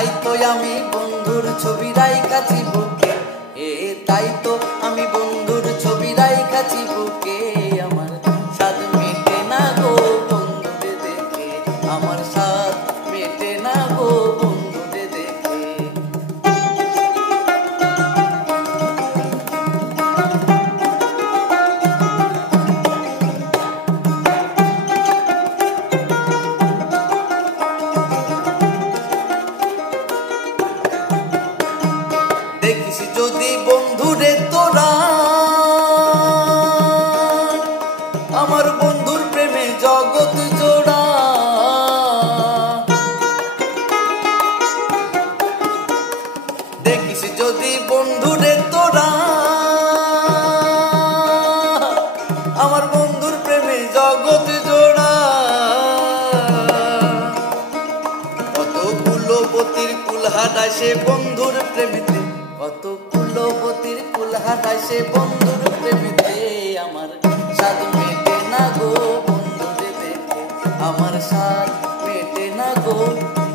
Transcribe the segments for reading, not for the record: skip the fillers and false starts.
তাই তো আমি বন্ধুর ছবি রাইখাছি বুকে, তাই তো আমি বন্ধুর ছবি রাইখাছি বুকে। আমার স্বাদ মেটে না গো বন্ধুরে দেখে, আমার স্বাদ মেটে না গো বন্ধুরে দেখে। দেখিস যদি বন্ধুরে তোরা আমার বন্ধুর প্রেমে জগৎ জোড়া, দেখিস যদি বন্ধুরে তোরা আমার বন্ধুর প্রেমে জগৎ জোড়া। কত কুলবতীর কুল হারায় সে বন্ধুর প্রেমেতে, কত কুলবতীর কুল হারায় সে বন্ধুর প্রেমেতে। আমার স্বাদ মেটে না গো বন্ধুরে দেখে, আমার স্বাদ মেটে না গো,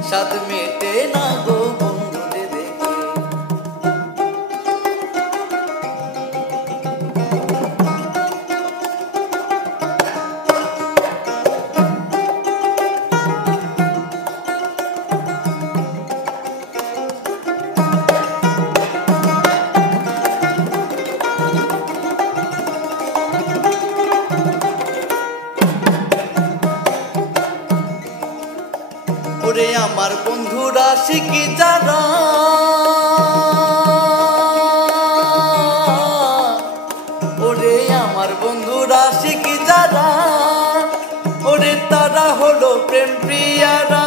স্বাদ মেটে না গো বন্ধুরে দেখে। ওরে আমার বন্ধুরা শিখি যারা, ওরে আমার বন্ধুরা শিখি যারা, ওরে তারা হলো প্রেম প্রিয়ারা।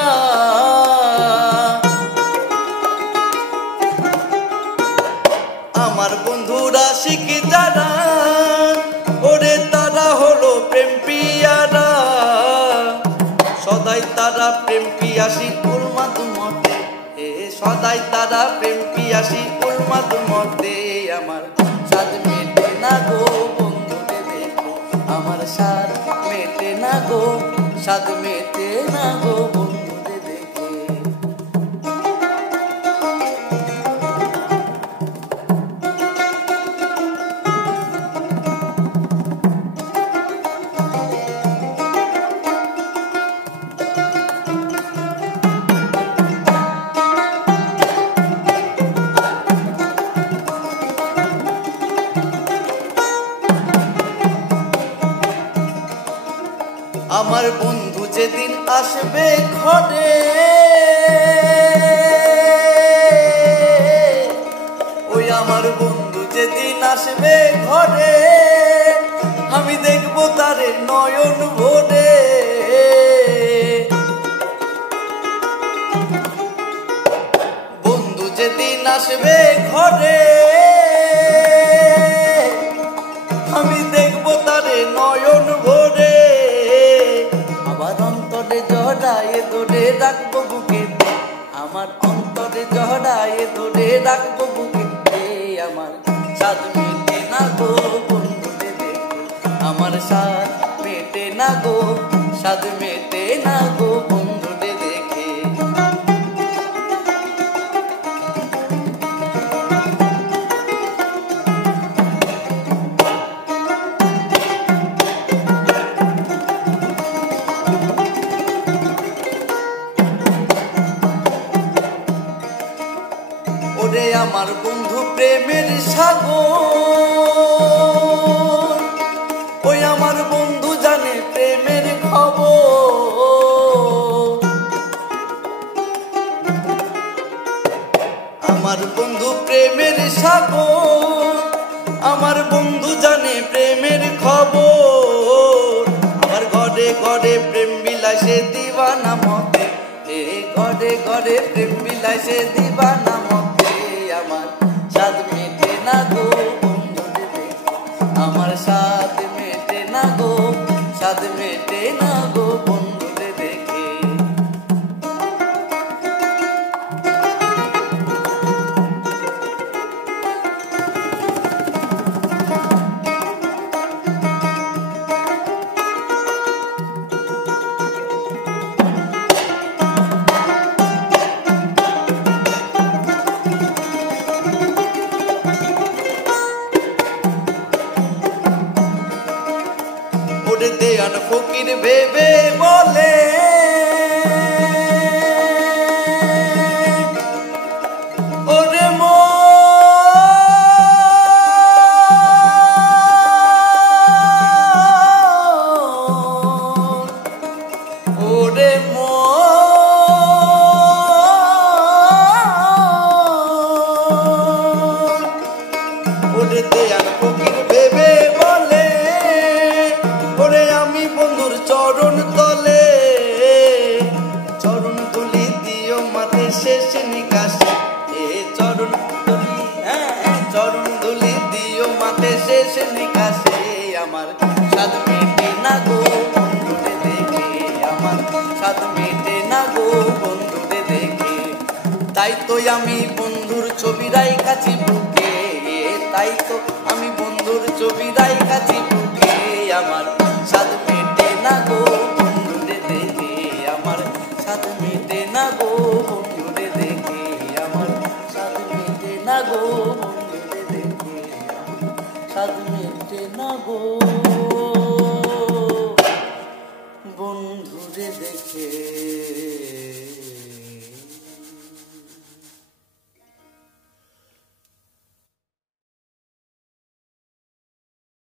আমার বন্ধুরা শিখি যারা, ওরে তারা হলো প্রেম প্রিয়ারা। সদাই তারা প্রেম পিয়াসী উন্মাদ মতে, সদাই তারা প্রেম পিয়াসী উন্মাদ মতে। আমার স্বাদ মেটে না গো বন্ধুরে দেখে, আমার স্বাদ মেটে না গো, স্বাদ মেটে না গো বন্ধুরে দেখে। আমার বন্ধু যেদিন আসবে ঘরে, ওই আমার বন্ধু যেদিন আসবে ঘরে, আমি দেখবো তারে নয়ন ভরে। বন্ধু যেদিন আসবে ঘরে, আমি দেখবো তারে নয়ন ভরে। আমার অন্তরে জড়ায়ে ধরে রাখবো বুকেতে, আমার অন্তরে জড়ায়ে ধরে রাখবো বুকেতে। আমার স্বাদ মেটে না গো বন্ধুরে দেখে, আমার স্বাদ মেটে না গো, স্বাদ মেটে না গো বন্ধুরে দেখে। ওরে আমার বন্ধু প্রেমের সাগর, ওই আমার বন্ধু জানে প্রেমের খবর। আমার বন্ধু প্রেমের সাগর, আমার বন্ধু জানে প্রেমের খবর। আমার ঘরে ঘরে প্রেম বিলাসে দিবানা মতে, ঘরে ঘরে প্রেম বিলাসে দিবানা মতে। আমার স্বাদ মেটে না গো বন্ধুরে দেখে, আমার স্বাদ মেটে না গো, স্বাদ মেটে না গো বন্ধুরে দেখে। দেয়ান ফকির ভেবে বলে ওরে ওরে ওরে দেয়ান ফকির ভেবে বলে ওরে আমি বন্ধুর চরণ তলে চরণ তুলি দিও মাতে শেষ নিকাশে এ চরণ তুলি চরণ তুলি দিও মাতে শেষ নিকাশে আমার সাদ মেটে না গো বন্ধুরে দেখে আমার সাদ মেটে না গো বন্ধুরে দেখে তাই তো আমি বন্ধুর ছবি রাইখাছি বুকে তাই তো আমি বন্ধুর ছবি রাইখাছি বুকে আমার সাদ মেটে না গো বন্ধুরে দেখে আমার সাদ মেটে না গো বন্ধুরে দেখে আমার সাদ মেটে না গো বন্ধুরে দেখে সাদ মেটে না গো বন্ধুরে দেখে।